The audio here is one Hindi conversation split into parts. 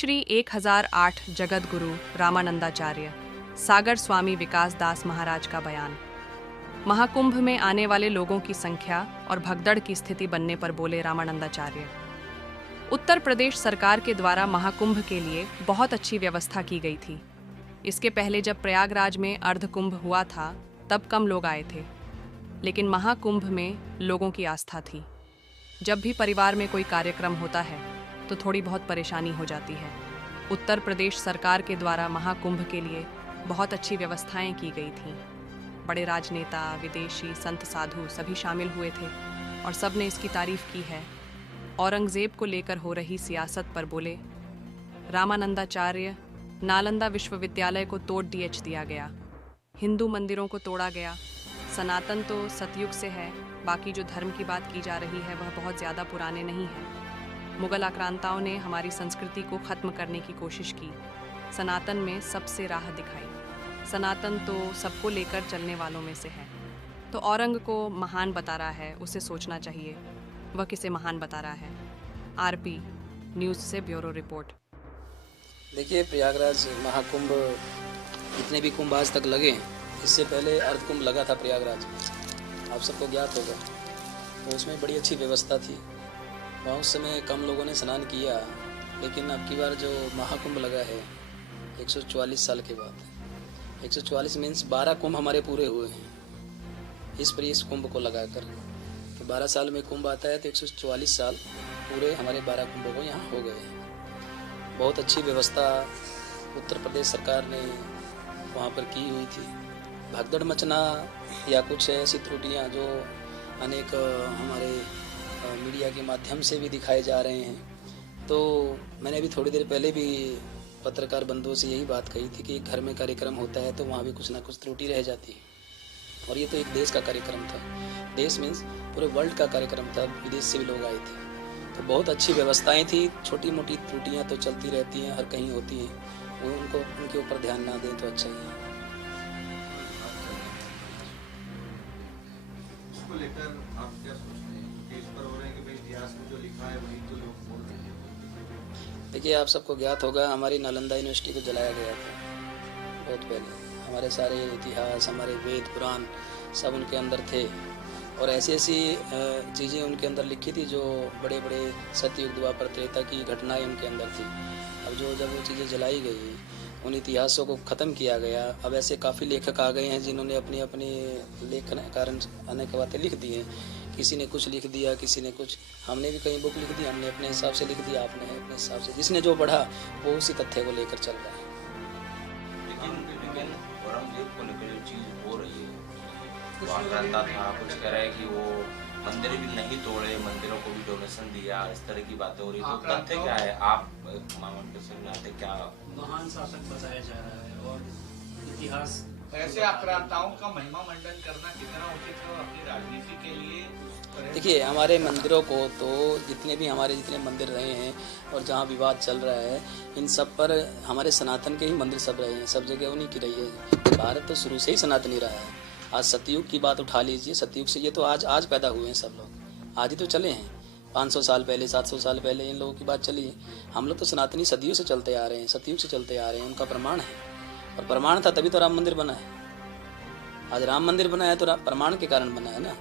श्री 1008 जगत गुरु रामानंदाचार्य सागर स्वामी विकास दास महाराज का बयान। महाकुंभ में आने वाले लोगों की संख्या और भगदड़ की स्थिति बनने पर बोले रामानंदाचार्य। उत्तर प्रदेश सरकार के द्वारा महाकुंभ के लिए बहुत अच्छी व्यवस्था की गई थी। इसके पहले जब प्रयागराज में अर्धकुंभ हुआ था तब कम लोग आए थे, लेकिन महाकुंभ में लोगों की आस्था थी। जब भी परिवार में कोई कार्यक्रम होता है तो थोड़ी बहुत परेशानी हो जाती है। उत्तर प्रदेश सरकार के द्वारा महाकुंभ के लिए बहुत अच्छी व्यवस्थाएं की गई थीं। बड़े राजनेता, विदेशी, संत, साधु सभी शामिल हुए थे और सब ने इसकी तारीफ की है। औरंगजेब को लेकर हो रही सियासत पर बोले रामानंदाचार्य, नालंदा विश्वविद्यालय को तोड़ दिया गया, हिंदू मंदिरों को तोड़ा गया। सनातन तो सतयुग से है, बाकी जो धर्म की बात की जा रही है वह बहुत ज़्यादा पुराने नहीं है। मुगल आक्रांताओं ने हमारी संस्कृति को खत्म करने की कोशिश की, सनातन में सबसे राह दिखाई। सनातन तो सबको लेकर चलने वालों में से है, तो औरंग को महान बता रहा है, उसे सोचना चाहिए वह किसे महान बता रहा है। आरपी न्यूज़ से ब्यूरो रिपोर्ट। देखिए, प्रयागराज महाकुंभ जितने भी कुंभ आज तक लगे, इससे पहले अर्धकुंभ लगा था प्रयागराज, आप सबको ज्ञात होगा। तो उसमें बड़ी अच्छी व्यवस्था थी। वहाँ उस समय कम लोगों ने स्नान किया, लेकिन अब की बार जो महाकुंभ लगा है 144 साल के बाद, 144 मीन्स 12 कुंभ हमारे पूरे हुए हैं इस कुंभ को लगाकर। तो 12 साल में कुंभ आता है तो 144 साल पूरे हमारे 12 कुंभों को यहाँ हो गए हैं। बहुत अच्छी व्यवस्था उत्तर प्रदेश सरकार ने वहाँ पर की हुई थी। भगदड़ मचना या कुछ ऐसी त्रुटियाँ जो अनेक हमारे मीडिया के माध्यम से भी दिखाए जा रहे हैं, तो मैंने अभी थोड़ी देर पहले भी पत्रकार बंधुओं से यही बात कही थी कि घर में कार्यक्रम होता है तो वहाँ भी कुछ ना कुछ त्रुटि रह जाती है। और ये तो एक देश का कार्यक्रम था, देश मीन्स पूरे वर्ल्ड का कार्यक्रम था, विदेश से भी लोग आए थे। तो बहुत अच्छी व्यवस्थाएं थी। छोटी मोटी त्रुटियाँ तो चलती रहती हैं, हर कहीं होती हैं, वो उनके ऊपर ध्यान ना दें तो अच्छा ही है। इसको लेकर आप क्या सोचते हैं? इस पर हो रहे हैं कि भाई इतिहास में जो लिखा है वही तो लोग बोल रहे हैं। देखिए, आप सबको ज्ञात होगा, हमारी नालंदा यूनिवर्सिटी को जलाया गया था बहुत पहले। हमारे सारे इतिहास, हमारे वेद पुराण सब उनके अंदर थे, और ऐसी ऐसी चीज़ें उनके अंदर लिखी थी जो बड़े बड़े सतयुग द्वापर त्रेता की घटनाएं उनके अंदर थी। अब जब वो चीज़ें जलाई गई, उन इतिहासों को ख़त्म किया गया। अब ऐसे काफ़ी लेखक आ गए हैं जिन्होंने अपनी अपनी लेखन कारण अनेक बातें लिख दी हैं। किसी ने कुछ लिख दिया, किसी ने कुछ, हमने भी कई बुक लिख दी, हमने अपने हिसाब से लिख दिया, आपने अपने हिसाब से, जिसने जो पढ़ा वो उसी तथ्य को लेकर चल रहा है। लेकिन औरंगजेब को लेकर जो चीज़ हो रही है, वो आक्रांता था, कुछ कह रहे हैं कि वो मंदिर भी नहीं तोड़े, मंदिरों को भी डोनेशन दिया, इस तरह की बातें हो रही। तो तथ्य क्या है? आप नाते क्या महान शासक बताया जा रहा है, और इतिहास ऐसे आक्रांताओं का महिमा मंडन करना कितना उचित है अपनी राजनीति के लिए? देखिए, हमारे मंदिरों को तो जितने मंदिर रहे हैं और जहाँ विवाद चल रहा है, इन सब पर हमारे सनातन के ही मंदिर सब रहे हैं, सब जगह उन्हीं की रही है। भारत तो शुरू से ही सनातनी रहा है। आज सतयुग की बात उठा लीजिए, सतयुग से ये तो आज पैदा हुए हैं सब लोग, आज ही तो चले हैं। 500 साल पहले, 700 साल पहले इन लोगों की बात चली है। हम लोग तो सनातनी सदियों से चलते आ रहे हैं, सतयुग से चलते आ रहे हैं, उनका प्रमाण है। और प्रमाण था तभी तो राम मंदिर बना है। आज राम मंदिर बना है तो प्रमाण के कारण बना है ना।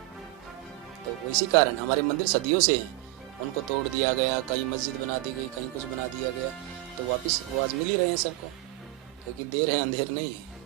तो इसी कारण हमारे मंदिर सदियों से हैं, उनको तोड़ दिया गया, कहीं मस्जिद बना दी गई, कहीं कुछ बना दिया गया, तो वापस वो आज मिल ही रहे हैं सबको, क्योंकि देर है अंधेर नहीं है।